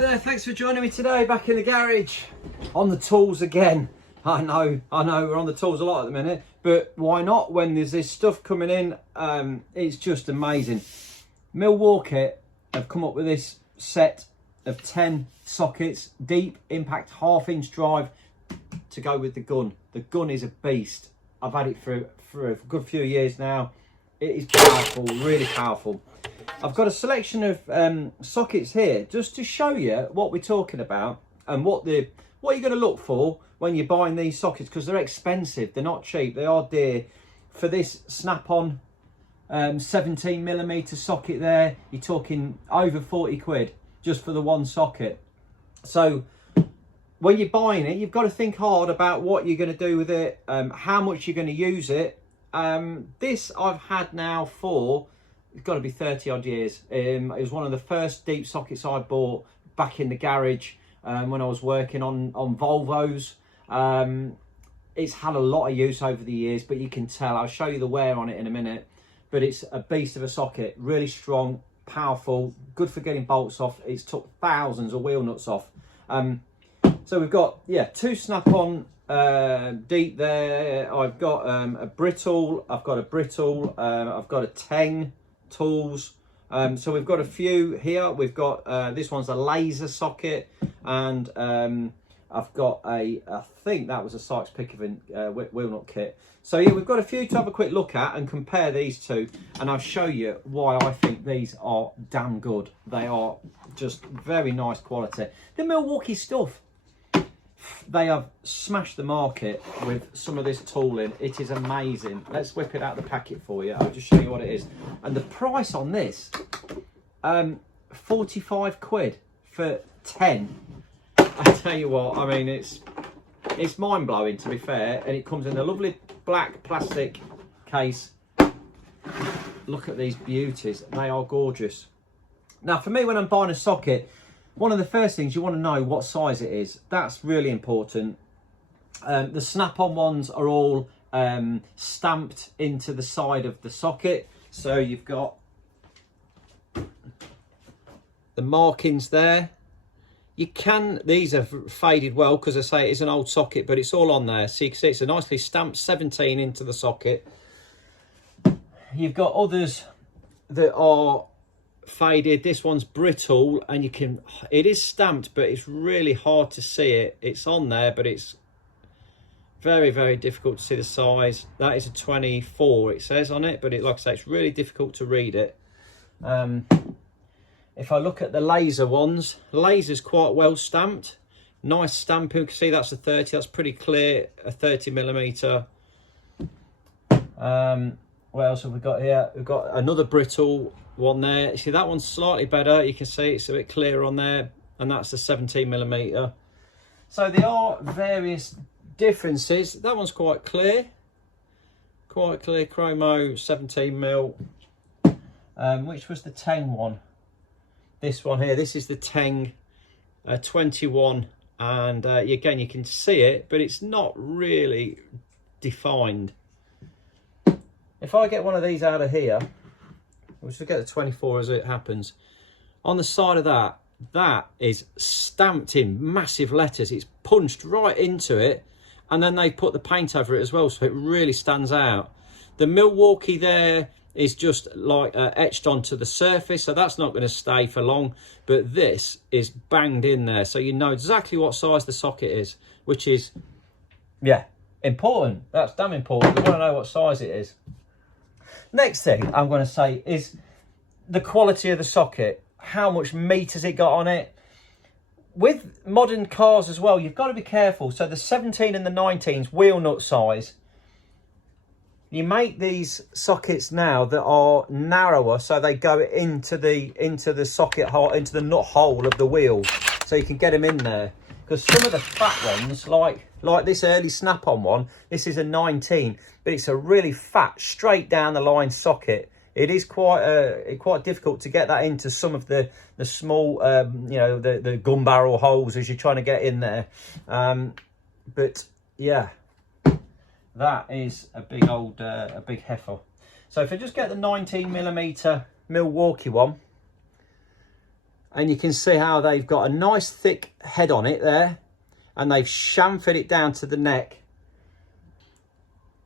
Hi there, thanks for joining me today back in the garage. On the tools again. I know, we're on the tools a lot at the minute, but why not when there's this stuff coming in? It's just amazing. Milwaukee have come up with this set of 10 sockets, deep impact 1/2 inch drive to go with the gun. The gun is a beast. I've had it for a good few years now. It is powerful, really powerful. I've got a selection of sockets here just to show you what we're talking about and what you're going to look for when you're buying these sockets, because they're expensive, they're not cheap, they are dear. For this snap-on 17mm socket there, you're talking over 40 quid just for the one socket. So when you're buying it, you've got to think hard about what you're going to do with it, how much you're going to use it. This I've had now for, it's got to be 30 odd years. It was one of the first deep sockets I bought back in the garage when I was working on Volvos. It's had a lot of use over the years, but you can tell, I'll show you the wear on it in a minute, but it's a beast of a socket, really strong, powerful, good for getting bolts off. It's took thousands of wheel nuts off. So we've got, yeah, two snap-on deep there. I've got a Britool, I've got a Teng tools. So we've got a few here. We've got this one's a laser socket, and I've got I think that was a Sykes Pickering wheel nut kit. So yeah, we've got a few to have a quick look at and compare these two, and I'll show you why I think these are damn good. They are just very nice quality. The Milwaukee stuff, they have smashed the market with some of this tooling. It is amazing. Let's whip it out of the packet for you. I'll just show you what it is. And the price on this, 45 quid for 10. I tell you what, I mean, it's mind-blowing, to be fair. And it comes in a lovely black plastic case. Look at these beauties. They are gorgeous. Now, for me, when I'm buying a socket, one of the first things you want to know what size it is. That's really important. The snap-on ones are all stamped into the side of the socket. So you've got the markings there. These have faded well because I say it's an old socket, but it's all on there. So you can see it's a nicely stamped 17 into the socket. You've got others that are faded. This one's Britool, and it is stamped, but it's really hard to see it. It's on there, but it's very, very difficult to see the size. That is a 24, it says on it, but like I say, it's really difficult to read it. If I look at the laser ones, laser's quite well stamped, nice stamping. You can see that's a 30, that's pretty clear, a 30mm. What else have we got here? We've got another Britool one there. See, that one's slightly better. You can see it's a bit clearer on there, and that's the 17mm. So there are various differences. That one's quite clear chromo 17mm. Which was the Teng one? This one here. This is the Teng 21, and again, you can see it, but it's not really defined. If I get one of these out of here, we should get the 24 as it happens. On the side of that is stamped in massive letters. It's punched right into it, and then they put the paint over it as well, so it really stands out. The Milwaukee there is just like etched onto the surface, so that's not going to stay for long, but this is banged in there, so you know exactly what size the socket is, which is, yeah, important. That's damn important. You want to know what size it is. Next thing I'm going to say is the quality of the socket. How much meat has it got on it? With modern cars as well, you've got to be careful. So the 17 and the 19's wheel nut size. You make these sockets now that are narrower, so they go into the socket hole, into the nut hole of the wheel, so you can get them in there. Because some of the fat ones, like this early snap-on one, this is a 19, but it's a really fat, straight down the line socket. It is quite difficult to get that into some of the small, you know, the gun barrel holes as you're trying to get in there. But yeah, that is a big old, a big heifer. So if I just get the 19mm Milwaukee one, And you can see how they've got a nice thick head on it there, and they've chamfered it down to the neck.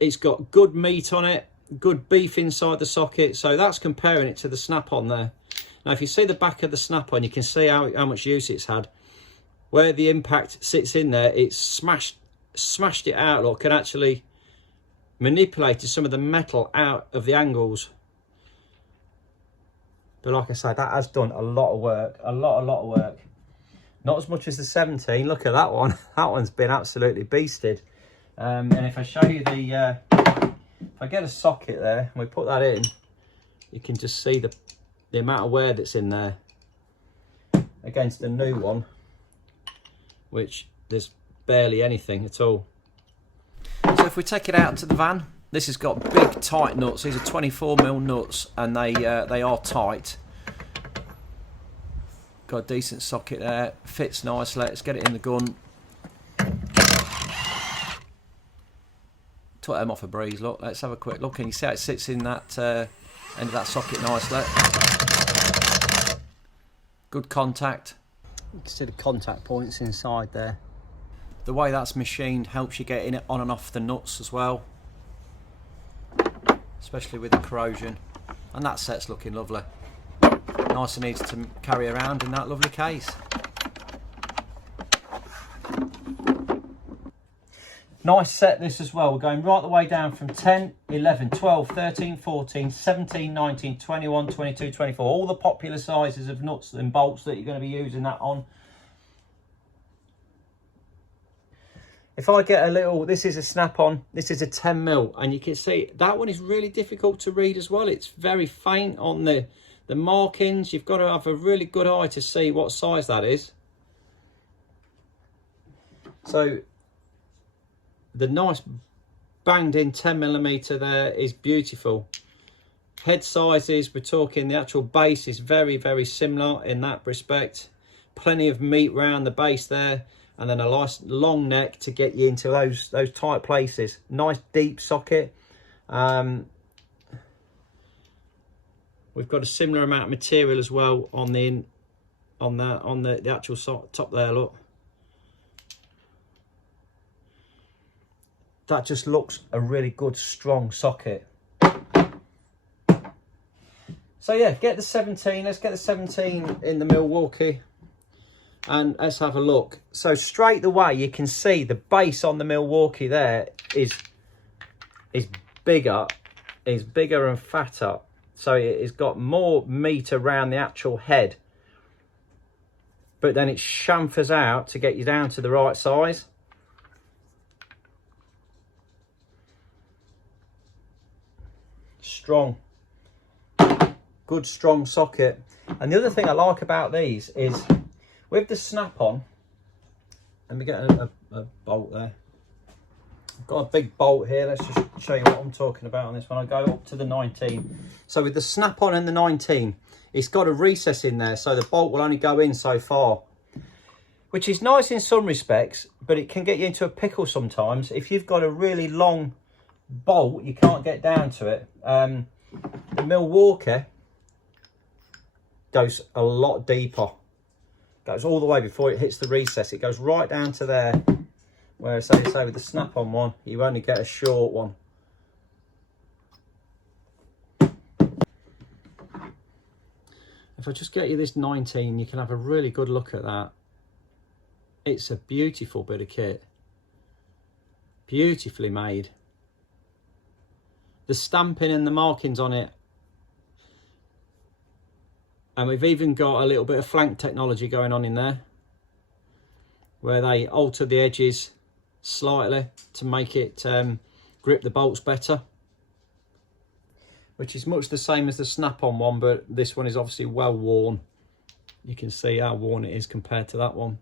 It's got good meat on it, good beef inside the socket, so that's comparing it to the snap-on there. Now if you see the back of the snap-on, you can see how much use it's had. Where the impact sits in there, it's smashed it out, look, and actually manipulated some of the metal out of the angles. But like I said, that has done a lot of work, a lot of work. Not as much as the 17. Look at that one. That one's been absolutely beasted. And if I show you the, if I get a socket there and we put that in, you can just see the amount of wear that's in there against the new one, which there's barely anything at all. So if we take it out to the van, this has got big tight nuts. These are 24mm nuts, and they are tight. Got a decent socket there, fits nicely. Let's get it in the gun. Took them off a breeze, look. Let's have a quick look. Can you see how it sits in that end of that socket nicely? Good contact. You can see the contact points inside there. The way that's machined helps you get in it on and off the nuts as well, especially with the corrosion. And that set's looking lovely. Nice and easy to carry around in that lovely case. Nice set this as well. We're going right the way down from 10, 11, 12, 13, 14, 17, 19, 21, 22, 24. All the popular sizes of nuts and bolts that you're going to be using that on. If I get a little, this is a snap-on, this is a 10mm, and you can see that one is really difficult to read as well. It's very faint on the markings. You've got to have a really good eye to see what size that is. So the nice banged in 10mm there is beautiful. Head sizes, we're talking the actual base is very, very similar in that respect. Plenty of meat round the base there. And then a nice long neck to get you into those tight places. Nice deep socket. We've got a similar amount of material as well on the actual top there. Look, that just looks a really good strong socket. So yeah, get the 17. Let's get the 17 in the Milwaukee. And let's have a look. So straight away you can see the base on the Milwaukee there is bigger and fatter. So it's got more meat around the actual head. But then it chamfers out to get you down to the right size. Strong. Good strong socket. And the other thing I like about these is with the snap-on, let me get a bolt there. I've got a big bolt here. Let's just show you what I'm talking about on this one. I go up to the 19. So with the snap-on and the 19, it's got a recess in there, so the bolt will only go in so far, which is nice in some respects, but it can get you into a pickle sometimes. If you've got a really long bolt, you can't get down to it. The Milwaukee goes a lot deeper. Goes all the way before it hits the recess. It goes right down to there. Whereas, say with the snap-on one, you only get a short one. If I just get you this 19, you can have a really good look at that. It's a beautiful bit of kit. Beautifully made. The stamping and the markings on it. And we've even got a little bit of flank technology going on in there, where they alter the edges slightly to make it grip the bolts better, which is much the same as the snap-on one, but this one is obviously well worn. You can see how worn it is compared to that one.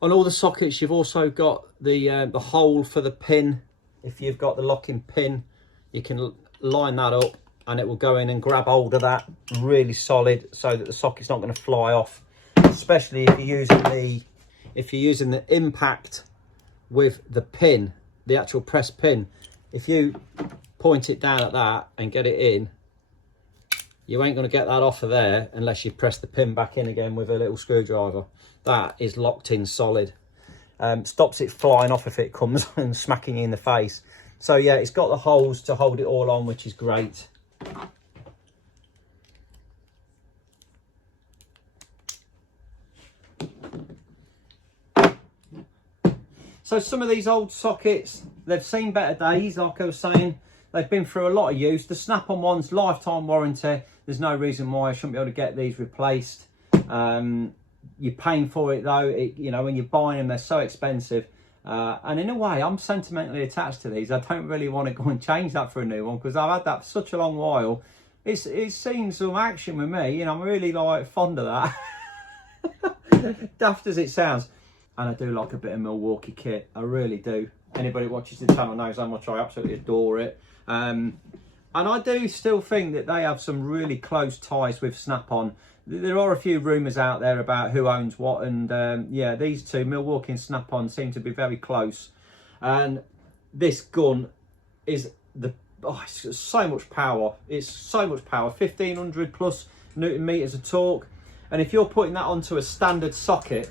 On all the sockets, you've also got the hole for the pin. If you've got the locking pin, you can line that up and it will go in and grab hold of that really solid, so that the socket's not going to fly off. Especially if you're using the impact with the pin, the actual press pin. If you point it down at that and get it in, you ain't going to get that off of there unless you press the pin back in again with a little screwdriver. That is locked in solid. Stops it flying off if it comes and smacking you in the face. So yeah, it's got the holes to hold it all on, which is great. So some of these old sockets, they've seen better days, like I was saying. They've been through a lot of use. The snap-on ones, lifetime warranty. There's no reason why I shouldn't be able to get these replaced. You're paying for it though. You know, when you're buying them, they're so expensive. And in a way, I'm sentimentally attached to these. I don't really want to go and change that for a new one because I've had that for such a long while. It's seen some action with me. You know, I'm really like fond of that. Daft as it sounds. And I do like a bit of Milwaukee kit. I really do. Anybody who watches the channel knows how much I absolutely adore it. And I do still think that they have some really close ties with Snap-on. There are a few rumours out there about who owns what. And yeah, these two, Milwaukee and Snap-on, seem to be very close. And this gun is it's so much power. It's so much power. 1500 plus Newton meters of torque. And if you're putting that onto a standard socket,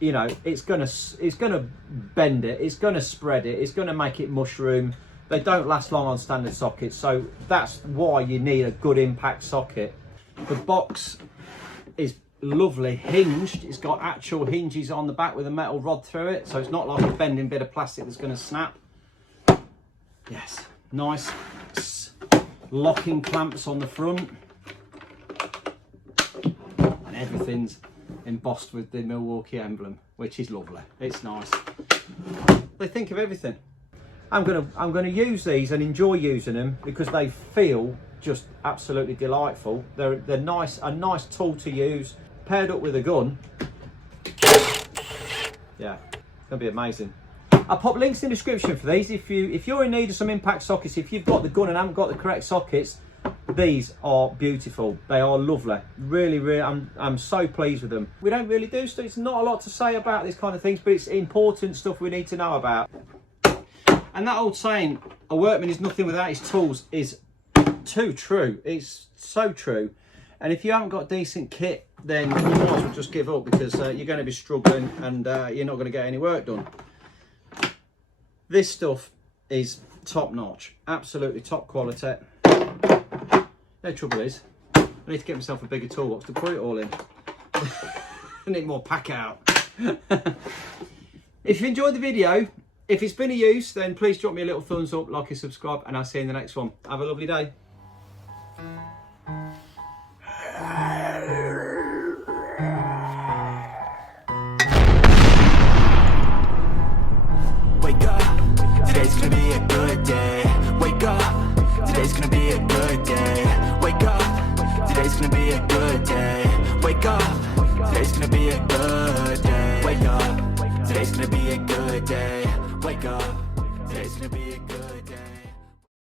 you know, it's gonna bend it, it's gonna spread it, it's gonna make it mushroom. They don't last long on standard sockets, so that's why you need a good impact socket. The box is lovely hinged. It's got actual hinges on the back with a metal rod through it, so it's not like a bending bit of plastic that's going to snap. Yes, nice locking clamps on the front, and everything's embossed with the Milwaukee emblem, which is lovely. It's nice. They think of everything. I'm gonna use these and enjoy using them because they feel just absolutely delightful. They're a nice tool to use paired up with a gun. Yeah, it's gonna be amazing. I'll pop links in the description for these. If you're in need of some impact sockets, if you've got the gun and haven't got the correct sockets, these are beautiful. They are lovely. Really, I'm so pleased with them. We don't really do stuff. It's not a lot to say about this kind of things, but it's important stuff we need to know about. And that old saying, a workman is nothing without his tools, is too true. It's so true. And if you haven't got decent kit, then you might as well just give up because you're going to be struggling and you're not going to get any work done. This stuff is top notch, absolutely top quality. No trouble is, I need to get myself a bigger toolbox to put it all in. I need more pack out. If you enjoyed the video, if it's been of use, then please drop me a little thumbs up, like and subscribe, and I'll see you in the next one. Have a lovely day. Wake up, today's gonna be a good day. Wake up, today's gonna be a good day. Wake up, today's gonna be a good day. Wake up, today's gonna be a good day. Wake up, today's gonna be a good day. Wake up, today's gonna be a good day.